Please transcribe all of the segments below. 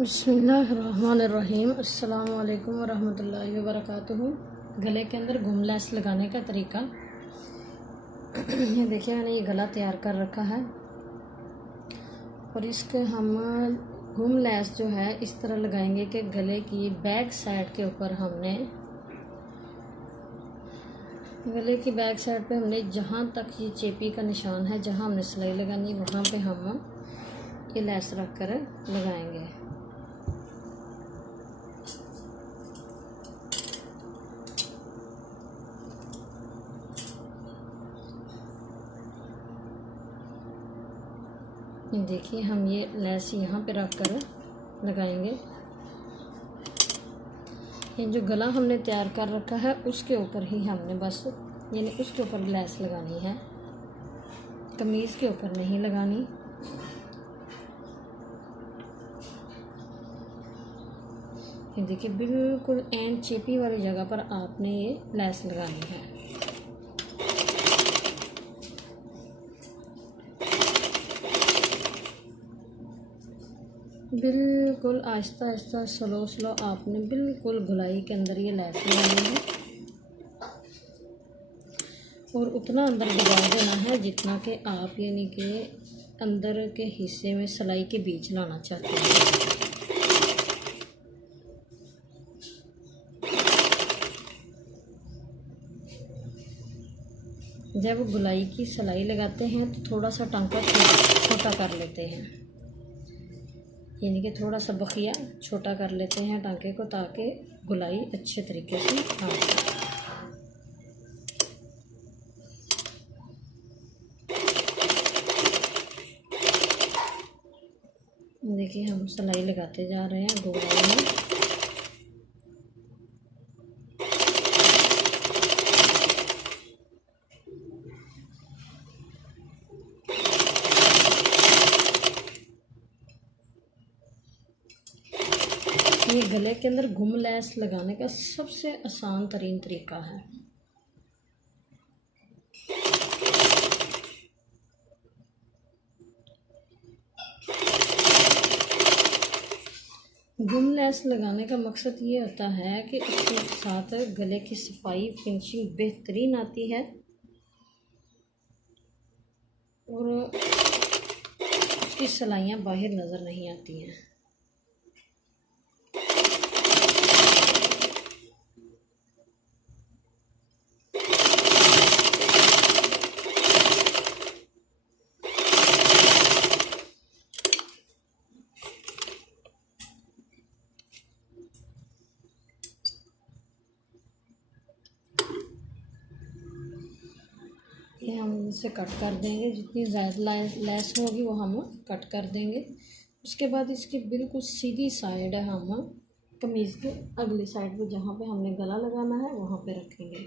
बिस्मिल्लाहिर्रहमानिर्रहीम। अस्सलामु अलैकुम वरहमतुल्लाहि वबरकातुहू। गले के अंदर घुम लैस लगाने का तरीका ये देखिए, मैंने ये गला तैयार कर रखा है और इसके हम घुम लैस जो है इस तरह लगाएंगे कि गले की बैक साइड के ऊपर हमने गले की बैक साइड पे हमने जहाँ तक ये चेपी का निशान है, जहाँ हमने सिलाई लगानी है वहाँ पे हम ये लैस रख कर लगाएंगे। देखिए, हम ये लैस यहाँ पे रख कर लगाएंगे। ये जो गला हमने तैयार कर रखा है उसके ऊपर ही हमने बस यानी उसके ऊपर लैस लगानी है, कमीज़ के ऊपर नहीं लगानी। ये देखिए, बिल्कुल एंड चेपी वाली जगह पर आपने ये लैस लगानी है। बिल्कुल आहिस्ता आहिस्ता स्लो आपने बिल्कुल गुलाई के अंदर ये लैस लगानी है और उतना अंदर दबा देना है जितना कि आप यानी कि अंदर के हिस्से में सिलाई के बीच लाना चाहते हैं। जब गुलाई की सिलाई लगाते हैं तो थोड़ा सा टांका छोटा कर लेते हैं, यानी कि थोड़ा सा बखिया छोटा कर लेते हैं टांके को, ताकि गुलाई अच्छे तरीके से आ जाए। देखिए, हम सिलाई लगाते जा रहे हैं गुलाई में। ये गले के अंदर घुम लैस लगाने का सबसे आसान तरीन तरीका है। घुम लैस लगाने का मकसद ये होता है कि उसके साथ गले की सफाई फिनिशिंग बेहतरीन आती है और उसकी सिलाइयाँ बाहर नज़र नहीं आती हैं। ये हम इसे कट कर देंगे, जितनी ज़्यादा लैस होगी वो हम कट कर देंगे। उसके बाद इसकी बिल्कुल सीधी साइड हम कमीज़ के अगली साइड पे जहाँ पे हमने गला लगाना है वहाँ पे रखेंगे।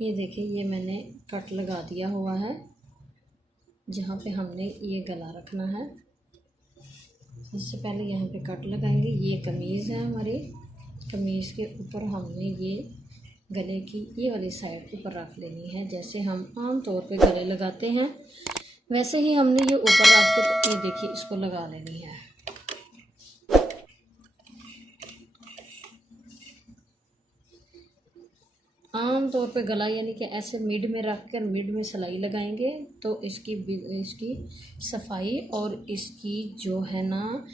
ये देखिए, ये मैंने कट लगा दिया हुआ है जहाँ पे हमने ये गला रखना है। सबसे पहले यहाँ पे कट लगाएंगे। ये कमीज़ है हमारी, कमीज़ के ऊपर हमने ये गले की ये वाली साइड ऊपर रख लेनी है। जैसे हम आम तौर पे गले लगाते हैं वैसे ही हमने ये ऊपर रख के, ये देखिए, इसको लगा लेनी है। आम तौर पे गला यानी कि ऐसे मिड में रख कर मिड में सिलाई लगाएंगे तो इसकी सफाई और इसकी जो है ना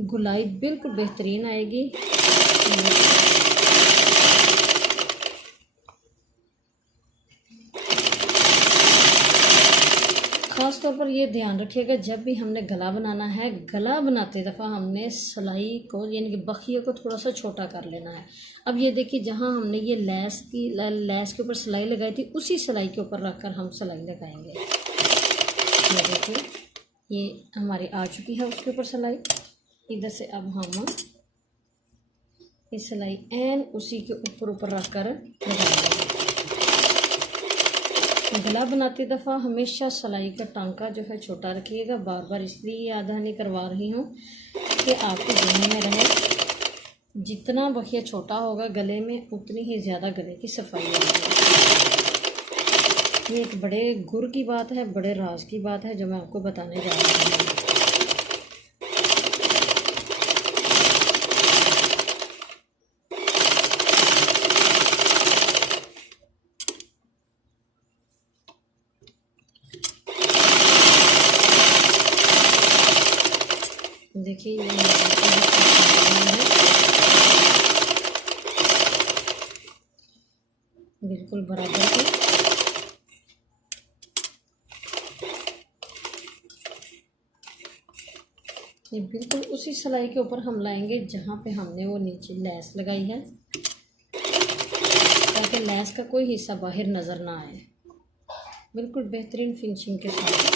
गुलाई बिल्कुल बेहतरीन आएगी। ख़ास तौर पर ये ध्यान रखिएगा, जब भी हमने गला बनाना है, गला बनाते दफ़ा हमने सिलाई को यानी कि बखिए को थोड़ा सा छोटा कर लेना है। अब ये देखिए, जहाँ हमने ये लैस के ऊपर सिलाई लगाई थी उसी सिलाई के ऊपर रखकर हम सिलाई लगाएंगे। ये देखिए, ये हमारी आ चुकी है उसके ऊपर सिलाई। इधर से अब हम इस सिलाई एन उसी के ऊपर रख कर लगाएंगे। गला बनाते दफ़ा हमेशा सिलाई का टांका जो है छोटा रखिएगा। बार बार इसलिए याद दहानी करवा रही हूँ कि आपके जहन में रहे, जितना बखिया छोटा होगा गले में उतनी ही ज़्यादा गले की सफाई होगी। ये एक बड़े गुर की बात है, बड़े राज की बात है जो मैं आपको बताने जा रही हूँ। देखिए ये बिल्कुल बराबर है। ये बिल्कुल उसी सिलाई के ऊपर हम लाएंगे जहाँ पे हमने वो नीचे लेस लगाई है, ताकि लेस का कोई हिस्सा बाहर नज़र ना आए। बिल्कुल बेहतरीन फिनिशिंग के साथ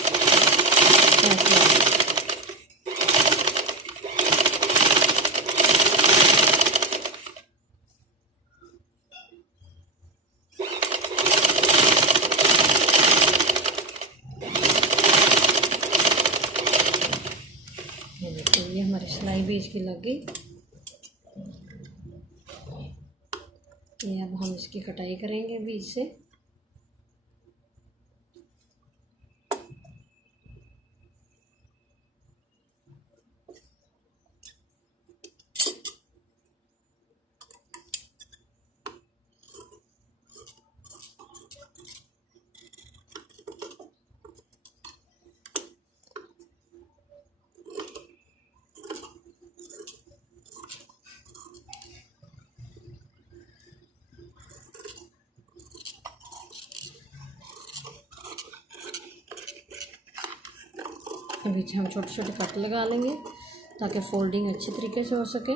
ये हमारी सिलाई भी इसकी लग गई। ये अब हम इसकी कटाई करेंगे बीच से। बीच हम छोटे छोटे कट लगा लेंगे ताकि फोल्डिंग अच्छी तरीके से हो सके।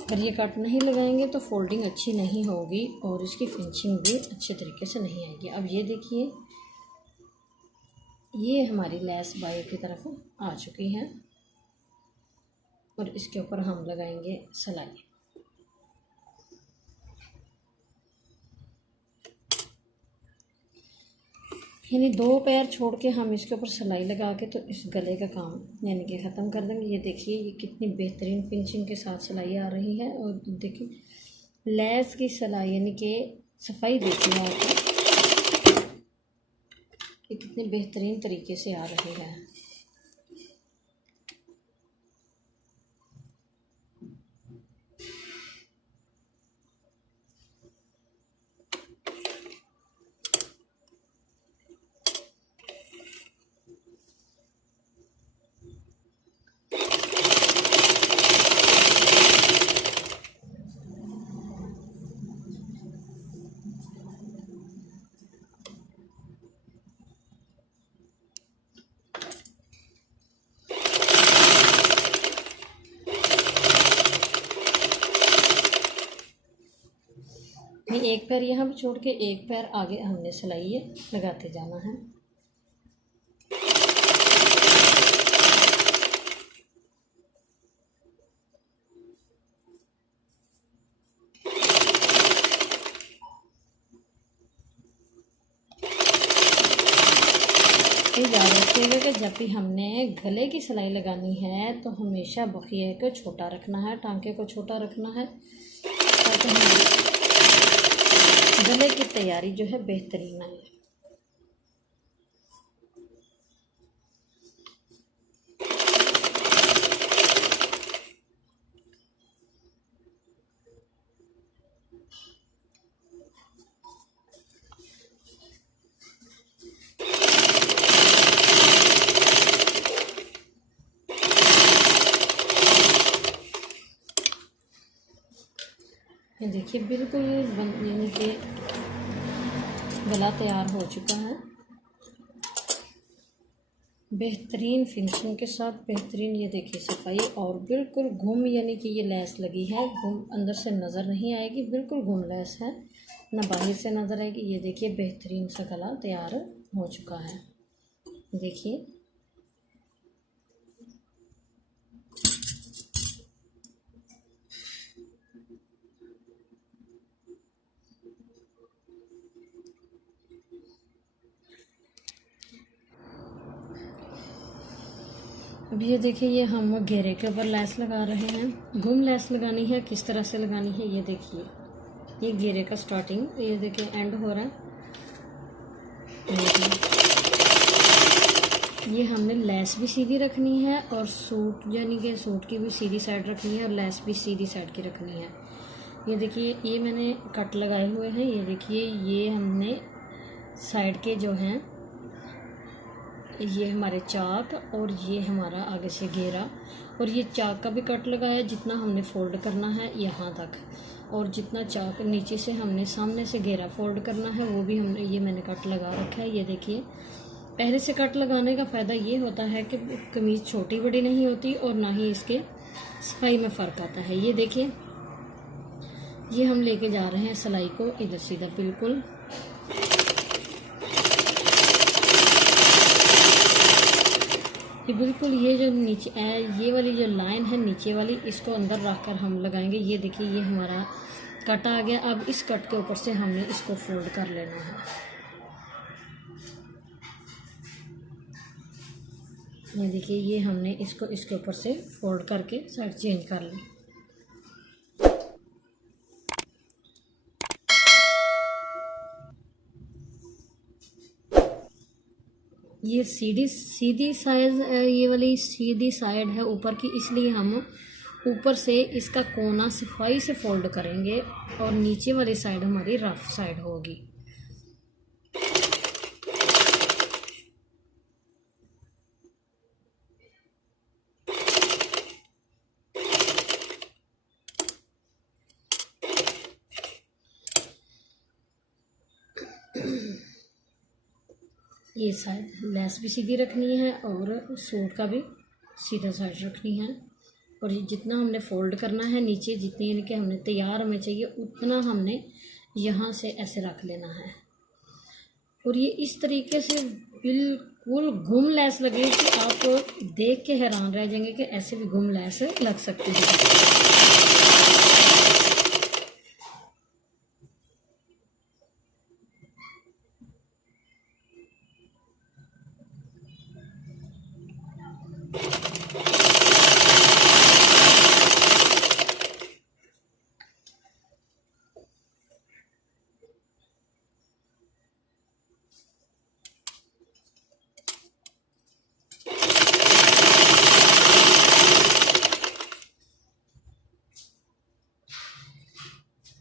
अगर ये कट नहीं लगाएंगे तो फोल्डिंग अच्छी नहीं होगी और इसकी फिनिशिंग भी अच्छे तरीके से नहीं आएगी। अब ये देखिए, ये हमारी लेस बाएं की तरफ आ चुकी है और इसके ऊपर हम लगाएंगे सिलाई। यानी 2 पैर छोड़ के हम इसके ऊपर सिलाई लगा के तो इस गले का काम यानी कि ख़त्म कर देंगे। ये देखिए ये कितनी बेहतरीन फिनिशिंग के साथ सिलाई आ रही है। और देखिए लेस की सिलाई यानी कि सफाई देखिए आपको कि कितनी बेहतरीन तरीके से आ रही है। एक पैर यहाँ पे छोड़ के एक पैर आगे हमने सिलाई लगाते जाना है। याद रखिएगा कि जब भी हमने गले की सिलाई लगानी है तो हमेशा बखिए को छोटा रखना है, टांके को छोटा रखना है ताकि गले की तैयारी जो है बेहतरीन आए। ये देखिए बिल्कुल यानी कि गला तैयार हो चुका है बेहतरीन फिनिशिंग के साथ। बेहतरीन ये देखिए सफाई और बिल्कुल घुम यानी कि ये लेस लगी है, घुम अंदर से नज़र नहीं आएगी, बिल्कुल घुम लेस है, ना बाहर से नज़र आएगी। ये देखिए बेहतरीन सा गला तैयार हो चुका है। देखिए अब ये देखिए ये हम घेरे के ऊपर लेस लगा रहे हैं। घुम लेस लगानी है, किस तरह से लगानी है ये देखिए। ये घेरे का स्टार्टिंग, ये देखिए एंड हो रहा है ये हमने लेस भी सीधी रखनी है और सूट यानी कि सूट की भी सीधी साइड रखनी है और लेस भी सीधी साइड की रखनी है। ये देखिए ये मैंने कट लगाए हुए हैं। ये देखिए ये हमने साइड के जो हैं ये हमारे चाक और ये हमारा आगे से घेरा, और ये चाक का भी कट लगा है जितना हमने फ़ोल्ड करना है यहाँ तक, और जितना चाक नीचे से हमने सामने से घेरा फ़ोल्ड करना है वो भी हमने ये मैंने कट लगा रखा है। ये देखिए पहले से कट लगाने का फ़ायदा ये होता है कि कमीज़ छोटी बड़ी नहीं होती और ना ही इसके सफाई में फ़र्क आता है। ये देखिए ये हम लेके जा रहे हैं सिलाई को इधर सीधा बिल्कुल। ये बिल्कुल ये जो नीचे ये वाली जो लाइन है नीचे वाली, इसको अंदर रख कर हम लगाएंगे। ये देखिए ये हमारा कट आ गया। अब इस कट के ऊपर से हमने इसको फोल्ड कर लेना है। ये देखिए ये हमने इसको इसके ऊपर से फोल्ड करके साइड चेंज कर ली। ये सीधी साइज ये वाली सीधी साइड है ऊपर की, इसलिए हम ऊपर से इसका कोना सफाई से फोल्ड करेंगे और नीचे वाली साइड हमारी रफ साइड होगी। ये साइड लेस भी सीधी रखनी है और सूट का भी सीधा साइड रखनी है, और ये जितना हमने फोल्ड करना है नीचे जितनी यानी कि हमने तैयार हमें चाहिए उतना हमने यहाँ से ऐसे रख लेना है। और ये इस तरीके से बिल्कुल घुम लेस लगे कि आप देख के हैरान रह जाएंगे कि ऐसे भी घुम लेस लग सकती है।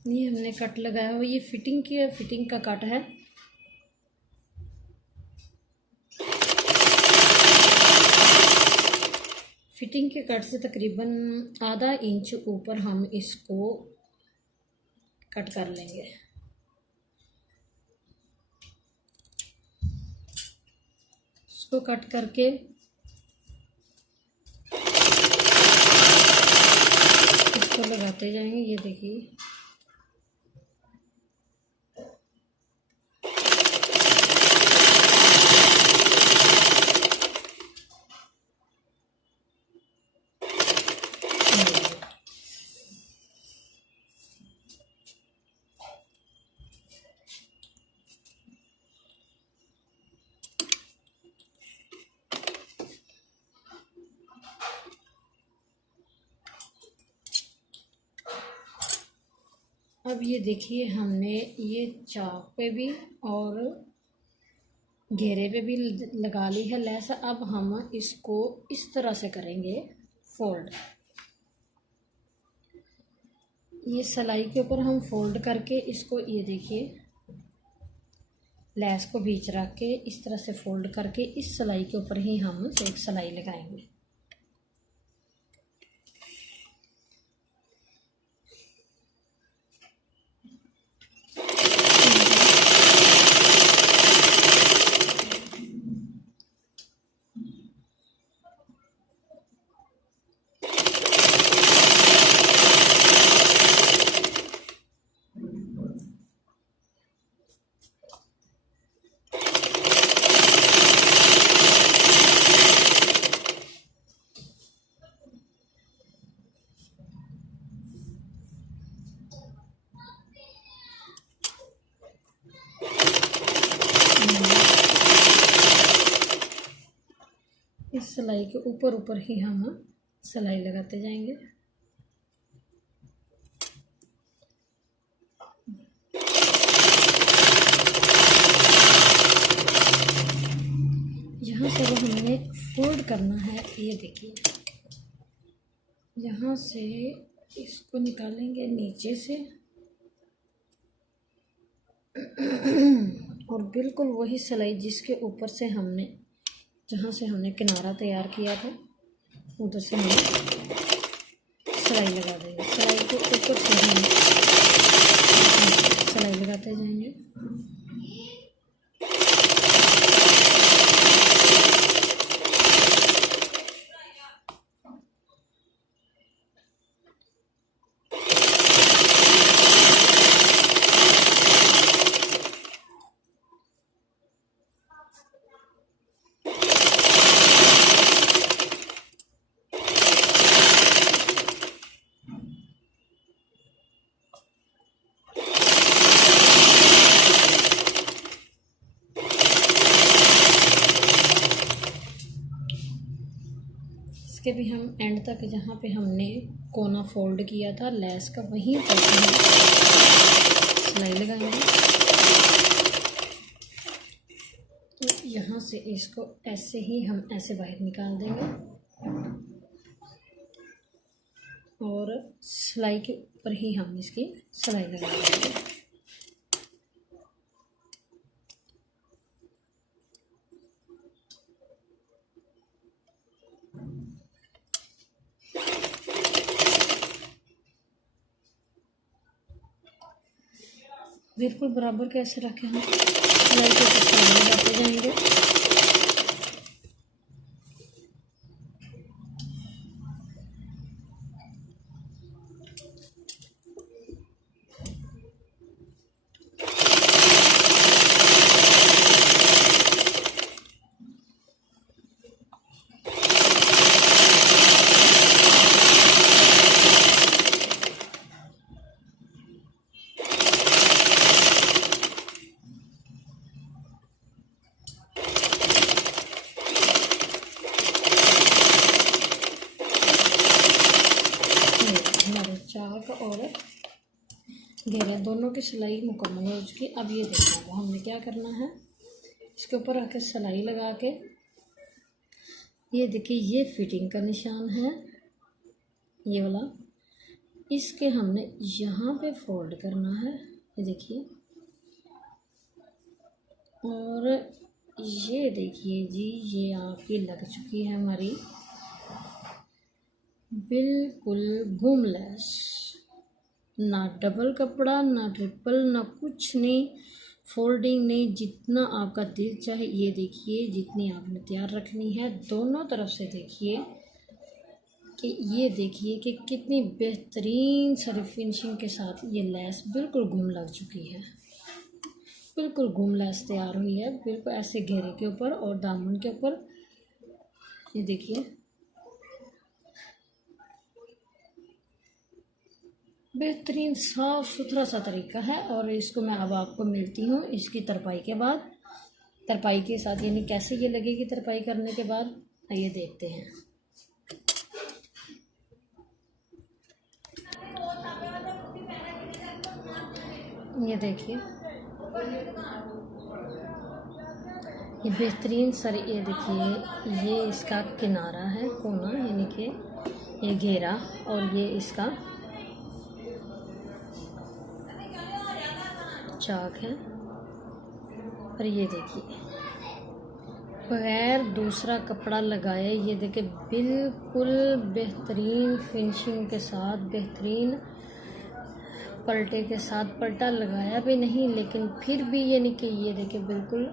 ये हमने कट लगाया हुआ, ये फिटिंग का कट है। फिटिंग के कट से तकरीबन आधा इंच ऊपर हम इसको कट कर लेंगे। इसको कट करके इसको लगाते जाएंगे। ये देखिए अब ये देखिए हमने ये चाक पे भी और घेरे पे भी लगा ली है लेस। अब हम इसको इस तरह से करेंगे फोल्ड। ये सिलाई के ऊपर हम फोल्ड करके इसको ये देखिए लेस को बीच रख के इस तरह से फोल्ड करके इस सिलाई के ऊपर ही हम एक सिलाई लगाएंगे। इस सिलाई के ऊपर ही हम सिलाई लगाते जाएंगे। करना है, ये देखिए यहाँ से इसको निकालेंगे नीचे से और बिल्कुल वही सिलाई जिसके ऊपर से हमने, जहाँ से हमने किनारा तैयार किया था उधर से हम सिलाई लगा देंगे। सिलाई को ऊपर से हम सिलाई लगाते जाएंगे। इसके भी हम एंड तक जहाँ पे हमने कोना फोल्ड किया था लेस का, वहीं पर हम सिलाई लगाएंगे। तो यहाँ से इसको ऐसे ही हम ऐसे बाहर निकाल देंगे और सिलाई के ऊपर ही हम इसकी सिलाई लगा देंगे। बिल्कुल बराबर कैसे रखें हम, सिलाई के ऊपर सिलाई लगाते जाएंगे। चाक और घेरे दोनों की सिलाई मुकम्मल हो चुकी। अब ये देखो हमने क्या करना है, इसके ऊपर रख सिलाई लगा के, ये देखिए ये फिटिंग का निशान है ये वाला, इसके हमने यहाँ पे फोल्ड करना है, ये देखिए। और ये देखिए जी, ये आपकी लग चुकी है हमारी बिल्कुल घूमलेस, ना डबल कपड़ा ना ट्रिपल ना कुछ नहीं, फोल्डिंग नहीं, जितना आपका दिल चाहे। ये देखिए जितनी आपने तैयार रखनी है दोनों तरफ से, देखिए कि ये देखिए कि कितनी बेहतरीन सारी फिनिशिंग के साथ ये लेस बिल्कुल घूम लग चुकी है, बिल्कुल घूम लेस तैयार हुई है, बिल्कुल ऐसे घेरे के ऊपर और दामन के ऊपर। ये देखिए बेहतरीन साफ़ सुथरा सा तरीका है। और इसको मैं अब आपको मिलती हूँ इसकी तरपाई के बाद, तरपाई के साथ, यानी कैसे ये लगेगी तरपाई करने के बाद, आइए देखते हैं। ये देखिए ये बेहतरीन सर, ये देखिए ये इसका किनारा है, कोना, यानी कि ये घेरा, और ये इसका चाक है। और ये देखिए बगैर दूसरा कपड़ा लगाए, ये देखिए बिल्कुल बेहतरीन फिनिशिंग के साथ, बेहतरीन पलटे के साथ, पलटा लगाया भी नहीं लेकिन फिर भी यानी कि ये देखिए बिल्कुल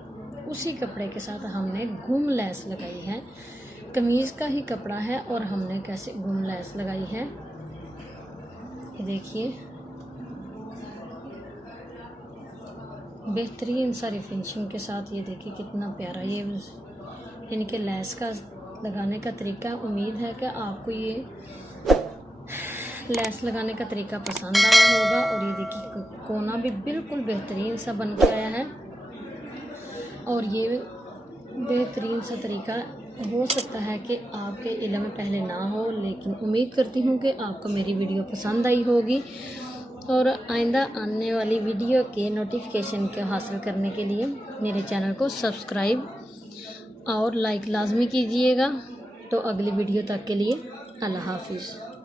उसी कपड़े के साथ हमने घूम लेस लगाई है। कमीज़ का ही कपड़ा है और हमने कैसे घूम लेस लगाई है, ये देखिए बेहतरीन सारी फिनिशिंग के साथ। ये देखिए कितना प्यारा ये यानी कि लेस का लगाने का तरीका। उम्मीद है कि आपको ये लेस लगाने का तरीका पसंद आया होगा। और ये देखिए कोना भी बिल्कुल बेहतरीन सा बन के आया है, और ये बेहतरीन सा तरीका हो सकता है कि आपके इल्म में पहले ना हो, लेकिन उम्मीद करती हूँ कि आपको मेरी वीडियो पसंद आई होगी। और आइंदा आने वाली वीडियो के नोटिफिकेशन को हासिल करने के लिए मेरे चैनल को सब्सक्राइब और लाइक लाजमी कीजिएगा। तो अगली वीडियो तक के लिए अल्लाह हाफिज़।